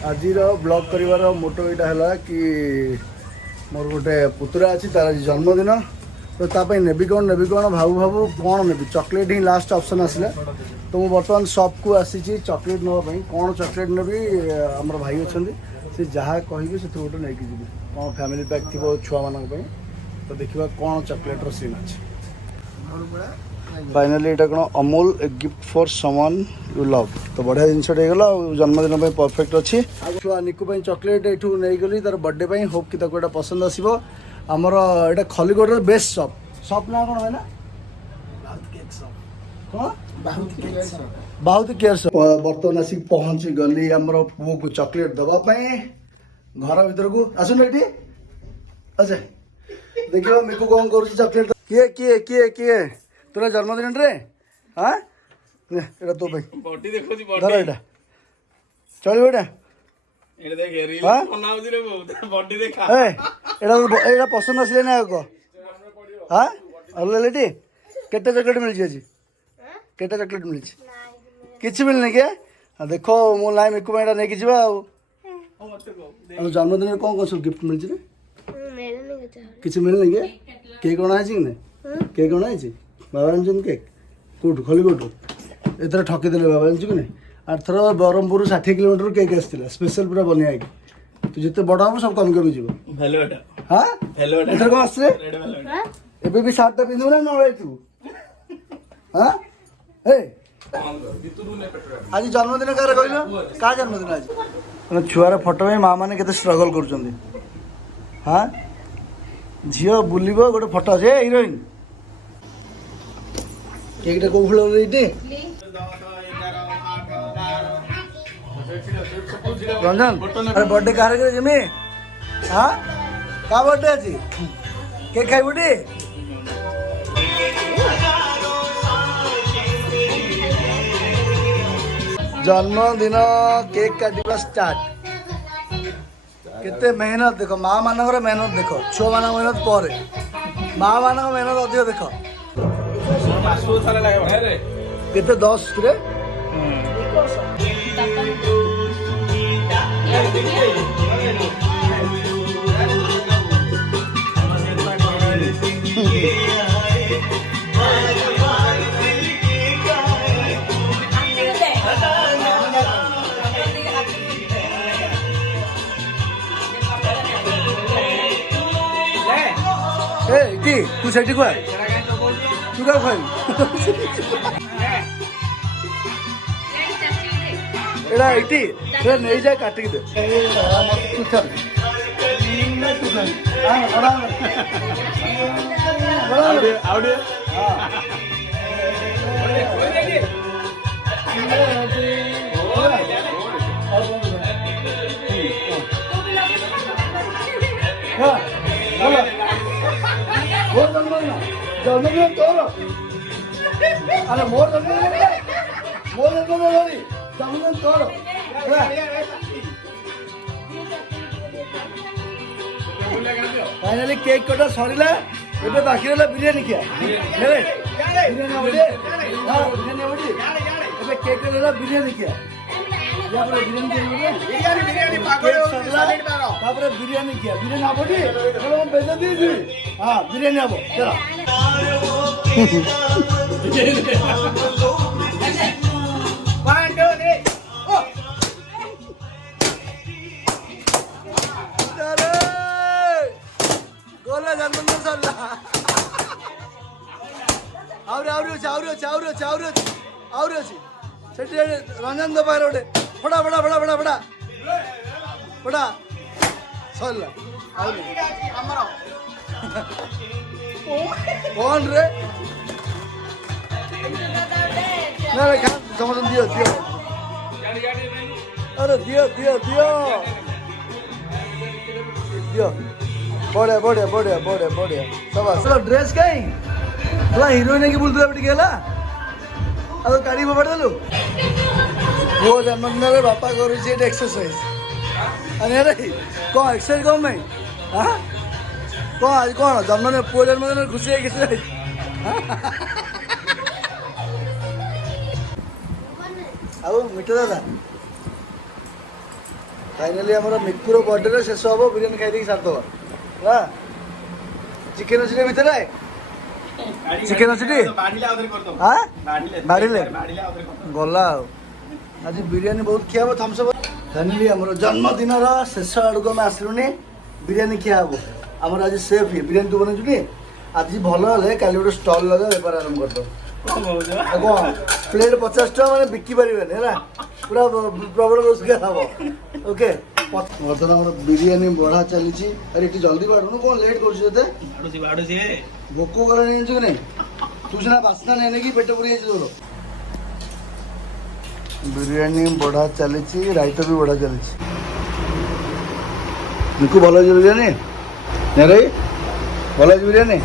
आज ब्लॉग करिवार मोटो यहाँ है कि मोर गोटे पुतुरा अच्छी तार आज जन्मदिन तो ताप नेबी कौन भावु भावु कौन नेबी चॉकलेट ही लास्ट ऑप्शन आसला तो मुझे बर्तमान शॉप को आसी चॉकलेट नापी कौन चॉकलेट नेबी आमर भाई अच्छा से जहाँ कहे से गोटे नहीं जी कौन फैमिली पैक थी छुआ मान तो देखा कौन चॉकलेट रो सीन अच्छे फाइनाली यहाँ कौन Amul a gift for someone you love तो बढ़िया जिनस जन्मदिन परफेक्ट अच्छी छुआ निकू चॉकलेट यू नहीं गली तार बर्थडे होप कि ताको पसंद आसो आमर यहाँ खलीगोड़ बेस्ट शॉप शॉप ना कौन है ना बहुत केयर शॉप बर्तमान आसिक पहुँची गली आमर पुओ को चॉकलेट दवापाई घर भीतर को आसन ये अच्छा देखिए मिकू कौन कर चॉकलेट किए किए किए किए तोरा जन्मदिन रे हाँ एटा तो भाई बॉडी देखो जी बॉडी धर एटा चलियो एटा एटा देख रील बनाउ रे बॉडी देखा ए एटा पसंद आसले ना को हां अल्ले लेटी केते चॉकलेट मिल जी जी केते चॉकलेट मिल जी किछ मिलने के देखो मो लाइ मेको एटा नै कि जीवा जन्मदिन कौन कौन सब गिफ्ट मिल जी रे किछ मिलने के केक कोन है जी ने केक कोन है जी बाबा आनछन केक कौटू खलीगोटू एथर ठकीदेले बाबा आनछु कि नहीं आरथर ब्रह्मपुर 60 किलोमीटर केक आसला स्पेशल पूरा बनिया तू जिते बड़ हम सब कम कमी जीव हाँ एथर कौन आसले एबे भी सार्ट पिंधु ना नळे तू हाँ ए आज जन्मदिन कार कहलो का जन्मदिन आज छुआर फोटो में माँ मैंने केते स्ट्रगल कर हाँ झील बुलब गोटे फोटो अच्छे हिरोइन केकटा कौ फ्लेवर ये रंजन अरे बर्थडे कह रहे जमी हाँ क्या बर्थडे अच्छी केक खाइबू टी जन्मदिन केक काटिबा स्टार्ट केते मेहनत देख माँ मानकर मेहनत देख छुआ मान मेहनत पर माँ मान मेहनत अधिक देख केते 10 रे तू सेठी को तू क्या खाई एड़ा एटी रे नहीं जाए काटी दे तू चल आउडे जन्मदिन तोर अरे मोर जन्मदिन तोर फाइनाली केक कटा सरिला एबे बाकी रहला बिरयानी खिया बिरयानी एबे केक रहला बिरयानी खिया बिरयानी किया बिरयानी आबोटी बेचा दी हाँ बिरयानी आबो चला गोला जन्मदिन सरला आउरी सेठी रंजन दो पारे गोटे फड़ा फड़ा फड़ा फड़ा फड़ा फड़ा सरला कौन रे ना रे खा समझ दियो दियो अरे दियो दियो दियो दियो बढ़िया बढ़िया बढ़िया बढ़िया बढ़िया सब ड्रेस कहीं थोड़ा हिरोइन की बोलते बेटी गेला अब गाड़ी में बढ़ लो वो जन्मदिन बापा कर एक्सरसाइज अरे कौन एक्सरसाइज कौन मैं हाँ कौन आज कौन जन्मदिन पुओ जन्मदिन खुशी है किसी अब मिठू दादा फाइनाली आमर मिकुर बर्थडे शेष हम बिरियानी खाई सारदब ना चिकेन अच्छी भितर चिकेन अच्छी बाड़े गला आज बिरियानी बहुत खिया थम्स अप फाइनाली आमर जन्मदिन शेष आड़ को आम आसलुनि बिरियानी खिया हम आमर आज सेफ ही बिरियानी तू बनई आज भल हेल्ले का गोटे स्टल लगा बेपार आरम्भ करद कौन प्लेट 50 टका मैंने बिकी पारे है पूरा प्रबल रोजगार हम ओके बर्तमान आम बिरियानी बढ़ा चली अरे ये जल्दी बाढ़ कौन लेट कर भोक कला कि नहीं तू सीना बास्ना नहीं कि पेट पूरी तोर बिरियानी बढ़ा चली राइट भी बढ़ा चली निकू भल बिरियानी नहीं रे भल बिरियानी